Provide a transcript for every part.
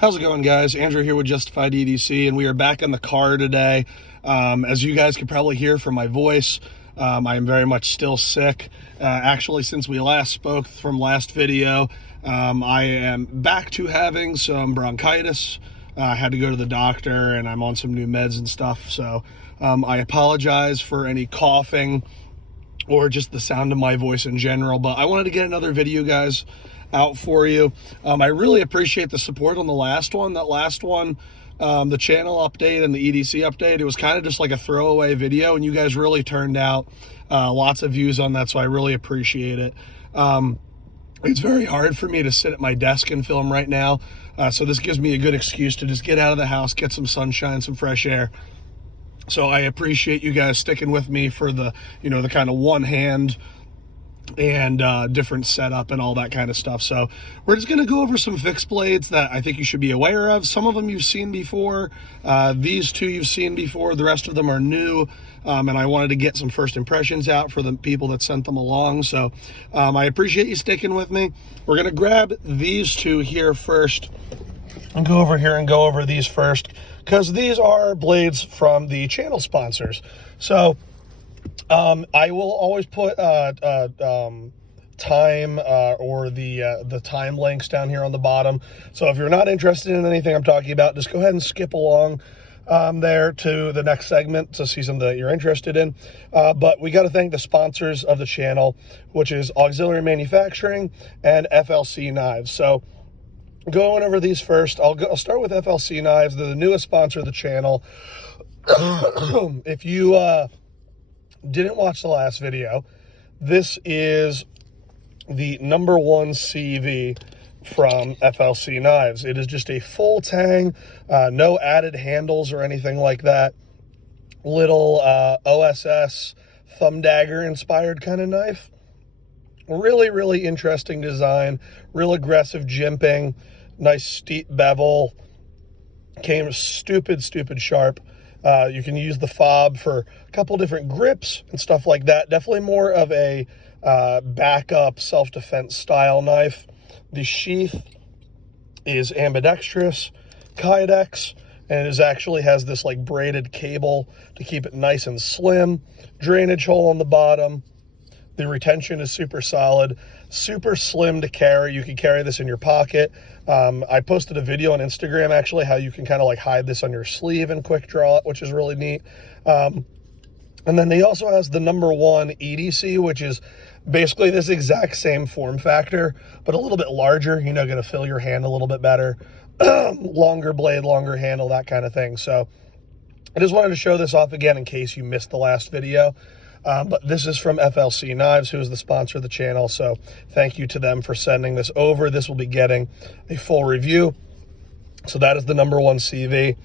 How's it going, guys? Andrew here with Justified EDC, and we are back in the car today. As you guys can probably hear from my voice, I am very much still sick. Actually, since we last spoke from last video, I am back to having some bronchitis. I had to go to the doctor, and I'm on some new meds and stuff, so I apologize for any coughing or just the sound of my voice in general, but I wanted to get another video, guys, out for you. I really appreciate the support on the last one. That last one, the channel update and the EDC update, it was kind of just like a throwaway video, and you guys really turned out lots of views on that, so I really appreciate it. It's very hard for me to sit at my desk and film right now, so this gives me a good excuse to just get out of the house, get some sunshine, some fresh air. So I appreciate you guys sticking with me for the, the kind of one hand and different setup and all that kind of stuff. So we're just going to go over some fixed blades that I think you should be aware of. Some of them you've seen before. These two you've seen before. The rest of them are new. And I wanted to get some first impressions out for the people that sent them along. So I appreciate you sticking with me. We're going to grab these two here first and go over here and go over these first, because these are blades from the channel sponsors. So I will always put time or the time links down here on the bottom. So if you're not interested in anything I'm talking about, just go ahead and skip along there to the next segment to see something that you're interested in. But we got to thank the sponsors of the channel, which is Auxiliary Manufacturing and FLC Knives. So going over these first, I'll start with FLC Knives. They're the newest sponsor of the channel. If you didn't watch the last video, this is the #1 CV from FLC Knives. It is just a full tang, no added handles or anything like that. Little OSS thumb dagger inspired kind of knife. Really, really interesting design, real aggressive jimping, nice steep bevel, came stupid sharp. You can use the fob for a couple different grips and stuff like that. Definitely more of a backup self-defense style knife. The sheath is ambidextrous, kydex, and it actually has this like braided cable to keep it nice and slim. Drainage hole on the bottom. The retention is super solid, super slim to carry. You can carry this in your pocket. I posted a video on Instagram, actually, how you can kind of like hide this on your sleeve and quick draw it, which is really neat. And then he also has the #1 EDC, which is basically this exact same form factor, but a little bit larger, going to fill your hand a little bit better. Longer blade, longer handle, that kind of thing. So I just wanted to show this off again in case you missed the last video. But this is from FLC Knives, who is the sponsor of the channel, so thank you to them for sending this over. This will be getting a full review. So that is the #1 CV.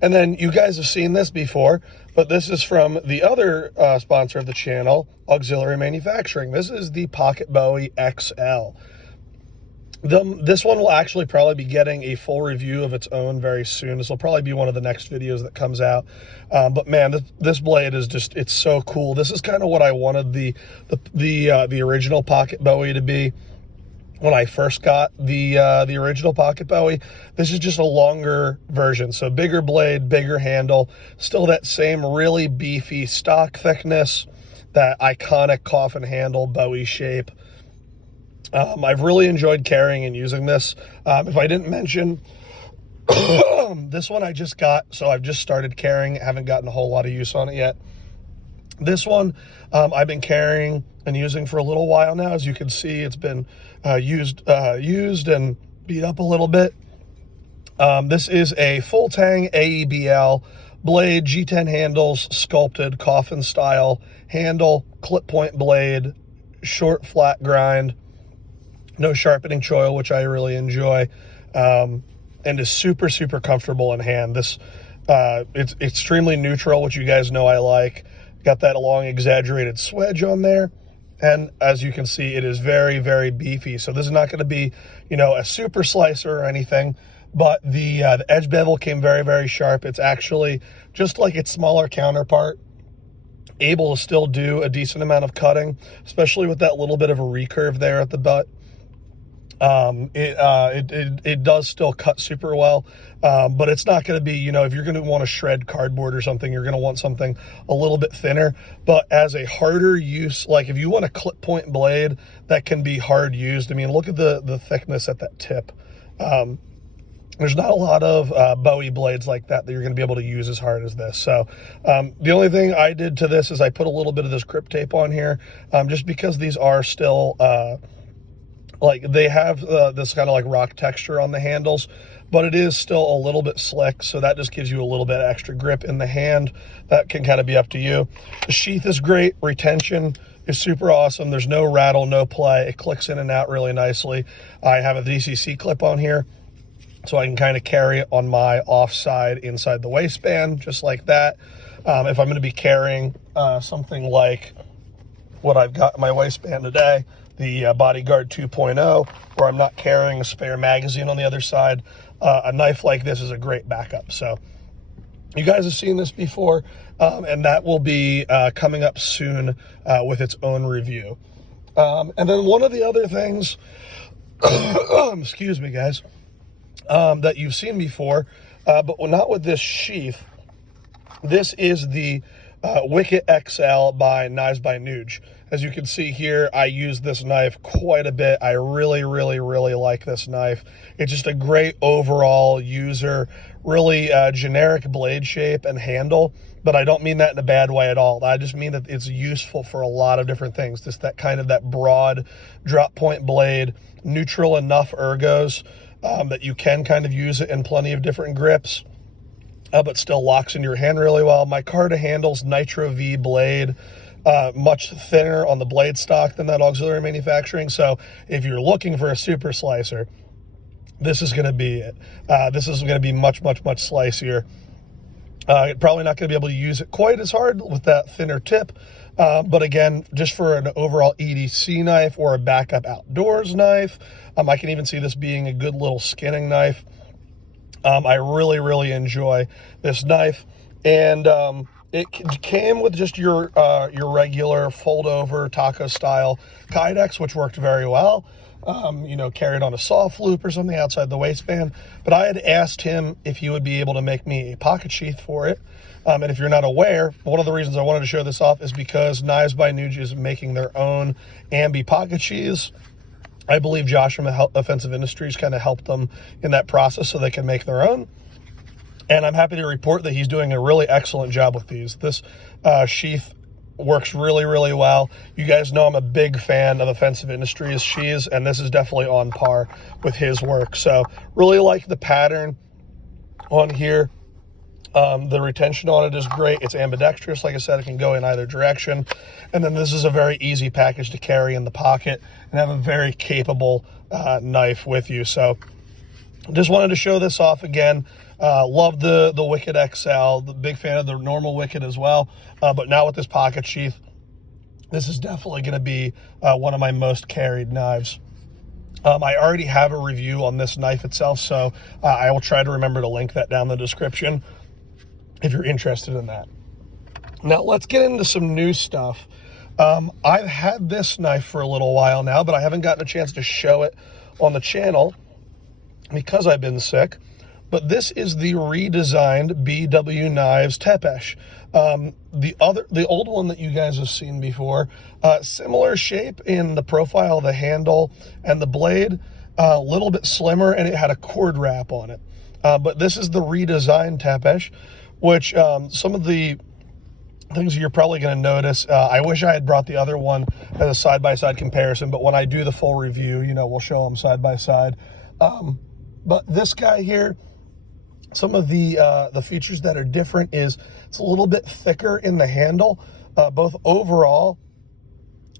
And then you guys have seen this before, but this is from the other sponsor of the channel, Auxiliary Manufacturing. This is the Pocket Bowie XL. This one will actually probably be getting a full review of its own very soon. This will probably be one of the next videos that comes out. But man, this blade is just, it's so cool. This is kind of what I wanted the original Pocket Bowie to be when I first got the original Pocket Bowie. This is just a longer version. So bigger blade, bigger handle, still that same really beefy stock thickness, that iconic coffin handle Bowie shape. I've really enjoyed carrying and using this. If I didn't mention, this one I just got, so I've just started carrying it, haven't gotten a whole lot of use on it yet. This one I've been carrying and using for a little while now. As you can see, it's been used and beat up a little bit. This is a full tang AEBL blade, G10 handles, sculpted coffin style handle, clip point blade, short flat grind. No sharpening choil, which I really enjoy, and is super comfortable in hand. This it's extremely neutral, which you guys know I like. Got that long exaggerated swedge on there, and as you can see, it is very beefy. So this is not going to be, a super slicer or anything, but the edge bevel came very sharp. It's actually just like its smaller counterpart, able to still do a decent amount of cutting, especially with that little bit of a recurve there at the butt. It does still cut super well, but it's not going to be, if you're going to want to shred cardboard or something, you're going to want something a little bit thinner. But as a harder use, like if you want a clip point blade that can be hard used, I mean, look at the thickness at that tip. There's not a lot of Bowie blades like that you're going to be able to use as hard as this. So the only thing I did to this is I put a little bit of this grip tape on here, just because these are still like they have this kind of like rock texture on the handles, but it is still a little bit slick, so that just gives you a little bit of extra grip in the hand. That can kind of be up to you. The sheath is great. Retention is super awesome. There's no rattle, no play. It clicks in and out really nicely. I have a DCC clip on here, so I can kind of carry it on my offside inside the waistband, just like that. If I'm going to be carrying something like what I've got in my waistband today, the Bodyguard 2.0, where I'm not carrying a spare magazine on the other side, a knife like this is a great backup. So you guys have seen this before, and that will be coming up soon with its own review. And then one of the other things, excuse me, guys, that you've seen before, but not with this sheath. This is the Wicket XL by Knives by Nuge. As you can see here, I use this knife quite a bit. I really, really, really like this knife. It's just a great overall user, really generic blade shape and handle, but I don't mean that in a bad way at all. I just mean that it's useful for a lot of different things. Just that broad drop point blade, neutral enough ergos that you can kind of use it in plenty of different grips, but still locks in your hand really well. Micarta handles, Nitro V blade, much thinner on the blade stock than that auxiliary manufacturing. So if you're looking for a super slicer, this is going to be it. This is going to be much, much, much slicier. Probably not going to be able to use it quite as hard with that thinner tip. But again, just for an overall EDC knife or a backup outdoors knife, I can even see this being a good little skinning knife. I really, really enjoy this knife. And it came with just your regular fold-over taco-style Kydex, which worked very well. Carried on a soft loop or something outside the waistband. But I had asked him if he would be able to make me a pocket sheath for it. And if you're not aware, one of the reasons I wanted to show this off is because Knives by Nuge is making their own ambi pocket sheaths. I believe Josh from Offensive Industries kind of helped them in that process so they can make their own. And I'm happy to report that he's doing a really excellent job with these. This sheath works really, really well. You guys know I'm a big fan of Offensive Industries sheaths, and this is definitely on par with his work. So really like the pattern on here. The retention on it is great. It's ambidextrous. Like I said, it can go in either direction. And then this is a very easy package to carry in the pocket and have a very capable knife with you. So just wanted to show this off again. Love the Wicket XL. The big fan of the normal Wicket as well. But now with this pocket sheath, this is definitely going to be one of my most carried knives. I already have a review on this knife itself, so I will try to remember to link that down in the description if you're interested in that. Now let's get into some new stuff. I've had this knife for a little while now, but I haven't gotten a chance to show it on the channel because I've been sick. But this is the redesigned BW Knives Tepes. The old one that you guys have seen before, similar shape in the profile of the handle and the blade, a little bit slimmer, and it had a cord wrap on it. But this is the redesigned Tepes, which some of the things you're probably going to notice, I wish I had brought the other one as a side-by-side comparison, but when I do the full review, we'll show them side-by-side. But this guy here, some of the features that are different is it's a little bit thicker in the handle, both overall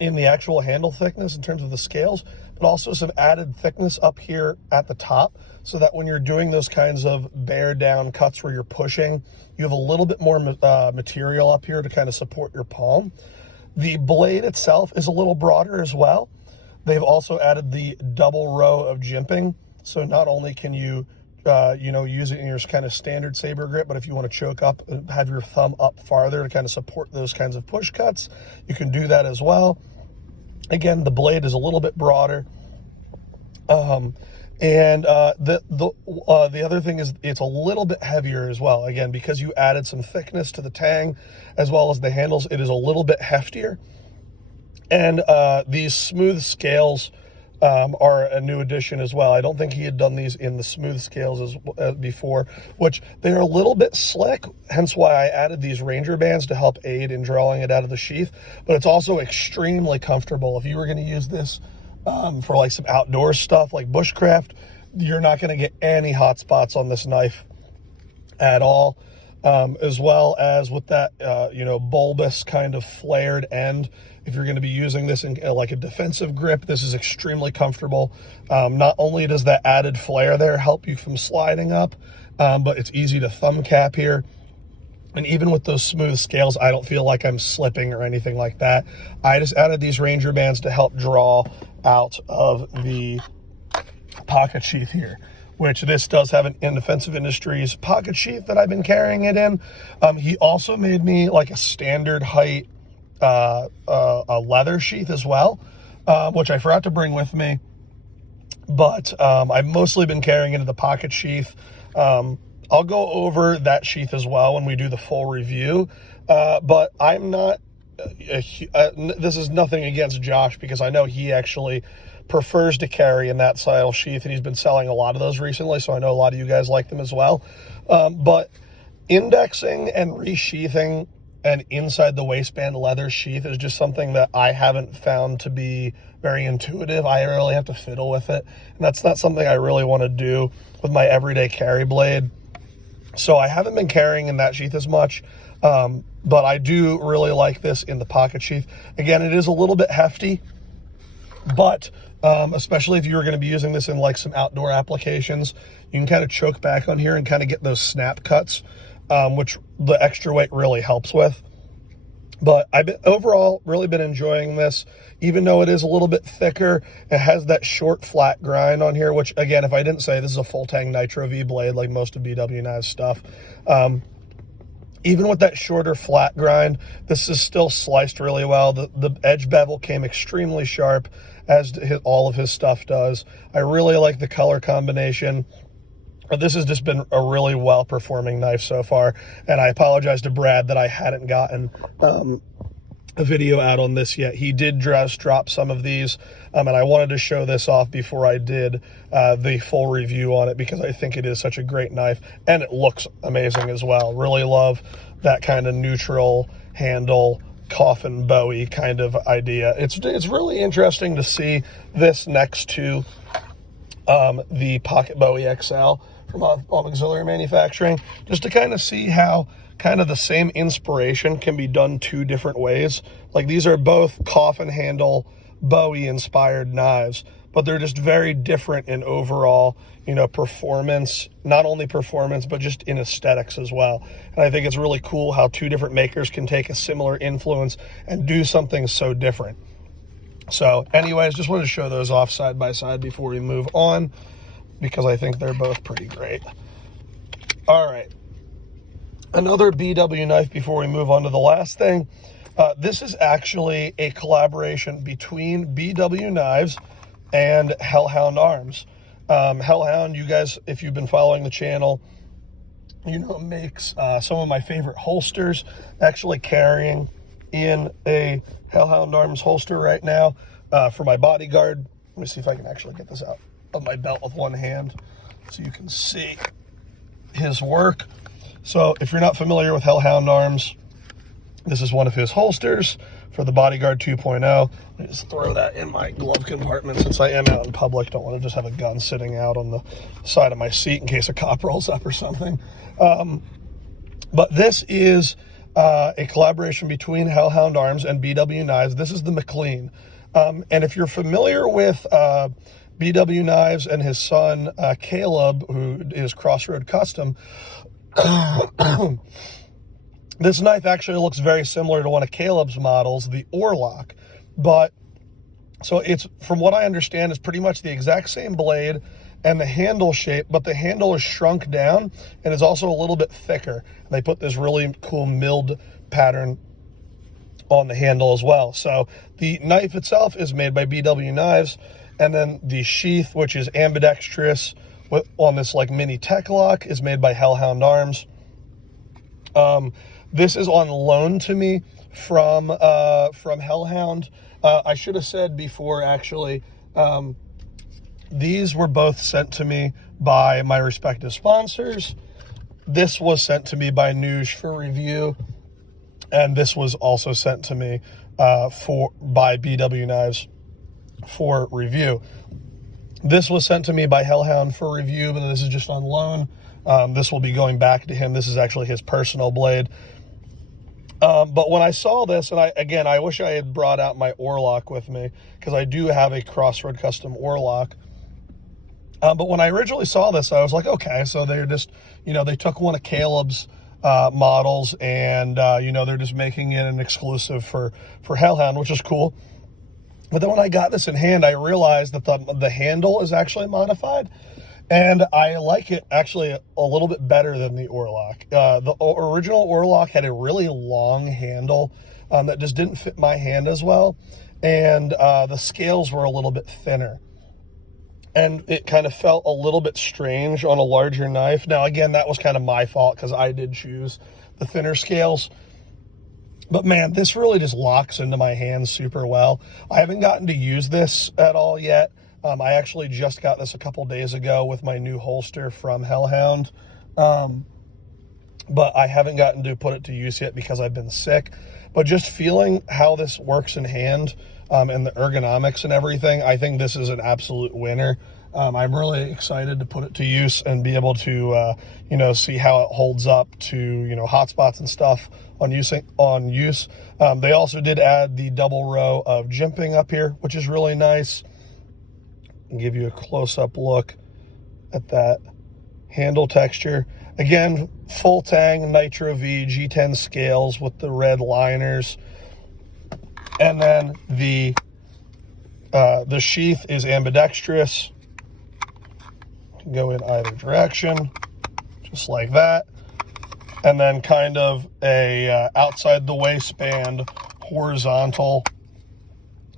in the actual handle thickness in terms of the scales, but also some added thickness up here at the top, so that when you're doing those kinds of bear down cuts where you're pushing, you have a little bit more material up here to kind of support your palm. The blade itself is a little broader as well. They've also added the double row of jimping, so not only can you use it in your kind of standard saber grip, but if you want to choke up and have your thumb up farther to kind of support those kinds of push cuts, you can do that as well. Again, the blade is a little bit broader. The other thing is it's a little bit heavier as well. Again, because you added some thickness to the tang as well as the handles, it is a little bit heftier. And these smooth scales are a new addition as well. I don't think he had done these in the smooth scales as before, which they're a little bit slick, hence why I added these Ranger bands to help aid in drawing it out of the sheath. But it's also extremely comfortable. If you were going to use this for like some outdoor stuff like bushcraft, you're not going to get any hot spots on this knife at all. As well as with that, bulbous kind of flared end. If you're going to be using this in like a defensive grip, this is extremely comfortable. Not only does that added flare there help you from sliding up, but it's easy to thumb cap here. And even with those smooth scales, I don't feel like I'm slipping or anything like that. I just added these Ranger bands to help draw out of the pocket sheath here, which this does have an Defensive Industries pocket sheath that I've been carrying it in. He also made me like a standard height a leather sheath as well, which I forgot to bring with me, but I've mostly been carrying it in the pocket sheath. I'll go over that sheath as well when we do the full review, but I'm not, this is nothing against Josh, because I know he actually prefers to carry in that style sheath, and he's been selling a lot of those recently, so I know a lot of you guys like them as well. But indexing and resheathing an inside the waistband leather sheath is just something that I haven't found to be very intuitive. I really have to fiddle with it, and that's not something I really want to do with my everyday carry blade. So I haven't been carrying in that sheath as much, but I do really like this in the pocket sheath. Again, it is a little bit hefty, but especially if you were going to be using this in like some outdoor applications, you can kind of choke back on here and kind of get those snap cuts, which the extra weight really helps with. But I've been, overall really been enjoying this, even though it is a little bit thicker. It has that short flat grind on here, which again, if I didn't say, this is a full tang Nitro V blade like most of BW Knives stuff. Even with that shorter flat grind, this is still sliced really well. The edge bevel came extremely sharp, as all of his stuff does. I really like the color combination. This has just been a really well-performing knife so far, and I apologize to Brad that I hadn't gotten a video out on this yet. He did just drop some of these, and I wanted to show this off before I did the full review on it, because I think it is such a great knife, and it looks amazing as well. Really love that kind of neutral handle, coffin bowie kind of idea. It's really interesting to see this next to the Pocket Bowie XL from Auxiliary Manufacturing, just to kind of see how kind of the same inspiration can be done two different ways. Like, these are both coffin handle Bowie inspired knives, but they're just very different in overall, performance, not only performance, but just in aesthetics as well. And I think it's really cool how two different makers can take a similar influence and do something so different. So anyways, just wanted to show those off side by side before we move on, because I think they're both pretty great. All right, another BW knife before we move on to the last thing. This is actually a collaboration between BW Knives and Hellhound Arms. Hellhound, you guys, if you've been following the channel, makes some of my favorite holsters. Actually carrying in a Hellhound Arms holster right now for my bodyguard. Let me see if I can actually get this out of my belt with one hand so you can see his work. So if you're not familiar with Hellhound Arms, this is one of his holsters for the Bodyguard 2.0. Let me just throw that in my glove compartment, since I am out in public. Don't want to just have a gun sitting out on the side of my seat in case a cop rolls up or something. But this is a collaboration between Hellhound Arms and BW Knives. This is the McLean. And if you're familiar with BW Knives and his son, Caleb, who is Crossroad Custom, this knife actually looks very similar to one of Caleb's models, the Orlock. But, so it's, from what I understand, is pretty much the exact same blade and the handle shape, but the handle is shrunk down and is also a little bit thicker. And they put this really cool milled pattern on the handle as well. So the knife itself is made by BW Knives, And then the sheath, which is ambidextrous on this like mini tech lock, is made by Hellhound Arms. This is on loan to me from Hellhound. I should have said before, actually, these were both sent to me by my respective sponsors. This was sent to me by Nuge for review, and this was also sent to me by BW Knives for review. This was sent to me by Hellhound for review, but this is just on loan. This will be going back to him. This is actually his personal blade. But when I saw this, and I wish I had brought out my oar lock with me, because I do have a Crossroad custom oar lock. But when I originally saw this, I was like, okay, so they're just, they took one of Caleb's models, and they're just making it an exclusive for Hellhound, which is cool. But then when I got this in hand, I realized that the handle is actually modified, and I like it actually a little bit better than the oar lock. The original oar lock had a really long handle that just didn't fit my hand as well, and the scales were a little bit thinner. And it kind of felt a little bit strange on a larger knife. Now, again, that was kind of my fault because I did choose the thinner scales. But man, this really just locks into my hand super well. I haven't gotten to use this at all yet. I actually just got this a couple days ago with my new holster from Hellhound. But I haven't gotten to put it to use yet because I've been sick. But just feeling how this works in hand, and the ergonomics and everything, I think this is an absolute winner. I'm really excited to put it to use and be able to, see how it holds up to, hot spots and stuff on use. They also did add the double row of jimping up here, which is really nice. I'll give you a close-up look at that handle texture. Again, full tang Nitro V G10 scales with the red liners. And then the sheath is ambidextrous. Can go in either direction, just like that. And then kind of a outside the waistband horizontal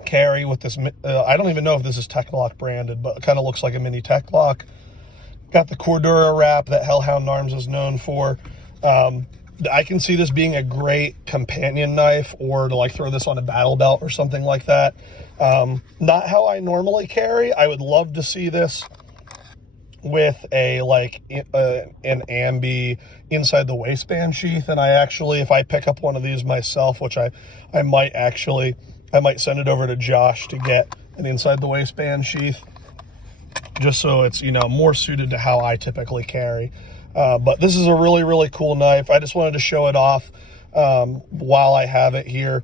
carry with this. I don't even know if this is Tech-Lock branded, but it kind of looks like a mini Tech-Lock. Got the Cordura wrap that Hellhound Arms is known for. I can see this being a great companion knife, or to like throw this on a battle belt or something like that. Not how I normally carry. I would love to see this with a an ambi inside the waistband sheath. And I actually, if I pick up one of these myself, which I might send it over to Josh to get an inside the waistband sheath, just so it's, more suited to how I typically carry. But this is a really, really cool knife. I just wanted to show it off while I have it here.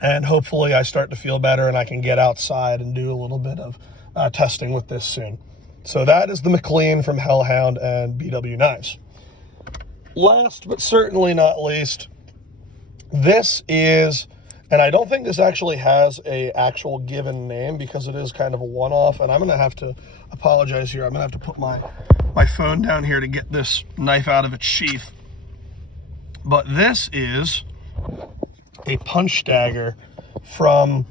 And hopefully I start to feel better and I can get outside and do a little bit of testing with this soon. So that is the McLean from Hellhound and BW Knives. Last but certainly not least, this is, and I don't think this actually has a actual given name because it is kind of a one-off, and I'm going to have to apologize here. I'm going to have to put my phone down here to get this knife out of its sheath. But this is a punch dagger from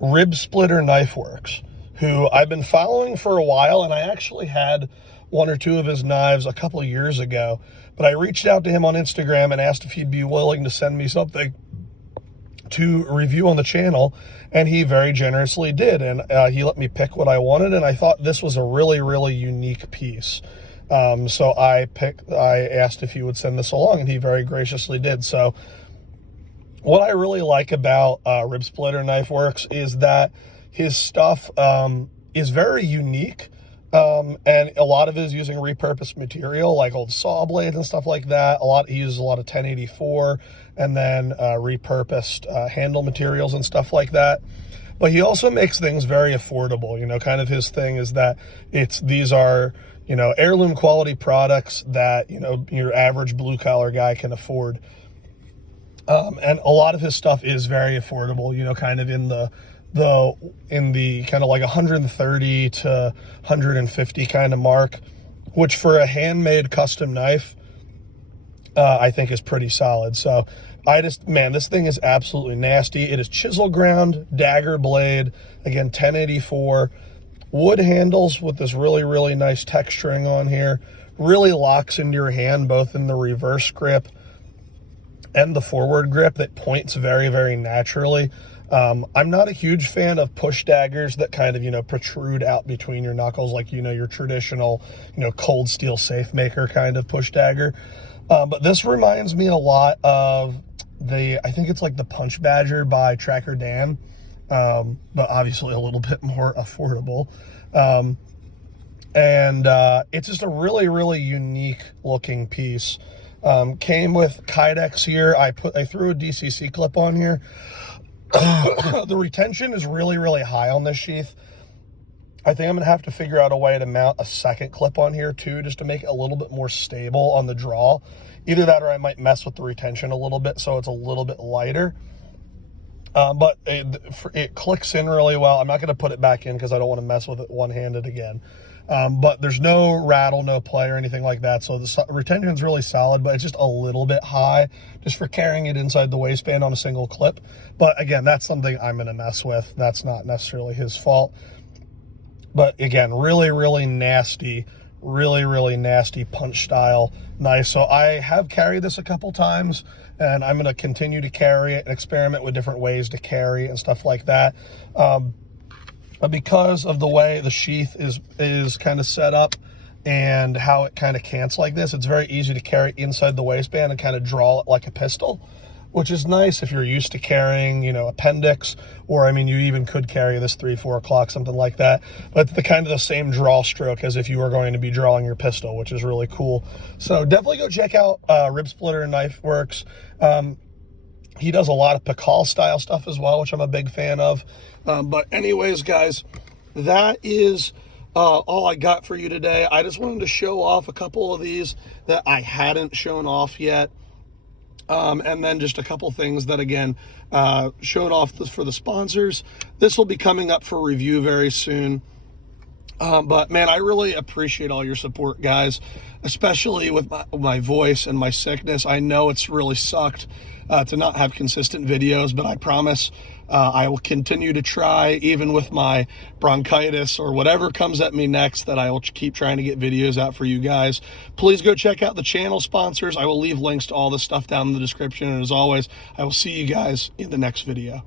Ribsplitter Knifeworks, who I've been following for a while, and I actually had one or two of his knives a couple of years ago. But I reached out to him on Instagram and asked if he'd be willing to send me something to review on the channel, and he very generously did, and he let me pick what I wanted, and I thought this was a really, really unique piece. So I asked if he would send this along, and he very graciously did. So what I really like about Ribsplitter Knifeworks is that his stuff is very unique, and a lot of it is using repurposed material, like old saw blades and stuff like that. He uses a lot of 1084 and then repurposed handle materials and stuff like that. But he also makes things very affordable. Kind of his thing is that these are, heirloom quality products that, your average blue collar guy can afford. And a lot of his stuff is very affordable, kind of in the kind of like 130 to 150 kind of mark, which for a handmade custom knife I think is pretty solid. So man, this thing is absolutely nasty. It is chisel ground, dagger blade, again, 1084, wood handles with this really, really nice texturing on here. Really locks into your hand, both in the reverse grip and the forward grip, that points very, very naturally. I'm not a huge fan of push daggers that kind of, protrude out between your knuckles, like, your traditional, cold steel safe maker kind of push dagger. But this reminds me a lot of I think it's like the Punch Badger by Tracker Dan, but obviously a little bit more affordable. And it's just a really, really unique looking piece. Came with Kydex here. I threw a DCC clip on here. The retention is really, really high on this sheath. I think I'm gonna have to figure out a way to mount a second clip on here too, just to make it a little bit more stable on the draw. Either that, or I might mess with the retention a little bit so it's a little bit lighter. But it clicks in really well. I'm not gonna put it back in because I don't want to mess with it one-handed again. But there's no rattle, no play or anything like that. So the retention is really solid, but it's just a little bit high just for carrying it inside the waistband on a single clip. But again, that's something I'm going to mess with. That's not necessarily his fault. But again, really, really nasty punch style knife. So I have carried this a couple times, and I'm going to continue to carry it and experiment with different ways to carry and stuff like that. Because of the way the sheath is kind of set up and how it kind of cants like this, it's very easy to carry inside the waistband and kind of draw it like a pistol, which is nice if you're used to carrying, appendix, or you even could carry this 3-4 o'clock, something like that. But the kind of the same draw stroke as if you were going to be drawing your pistol, which is really cool. So definitely go check out Ribsplitter Knifeworks. He does a lot of Pakal style stuff as well, which I'm a big fan of. But anyways, guys, that is all I got for you today. I just wanted to show off a couple of these that I hadn't shown off yet. And then just a couple things that, again, showed off for the sponsors. This will be coming up for review very soon. But man, I really appreciate all your support, guys, especially with my voice and my sickness. I know it's really sucked to not have consistent videos, but I promise I will continue to try, even with my bronchitis or whatever comes at me next, that I will keep trying to get videos out for you guys. Please go check out the channel sponsors. I will leave links to all this stuff down in the description. And as always, I will see you guys in the next video.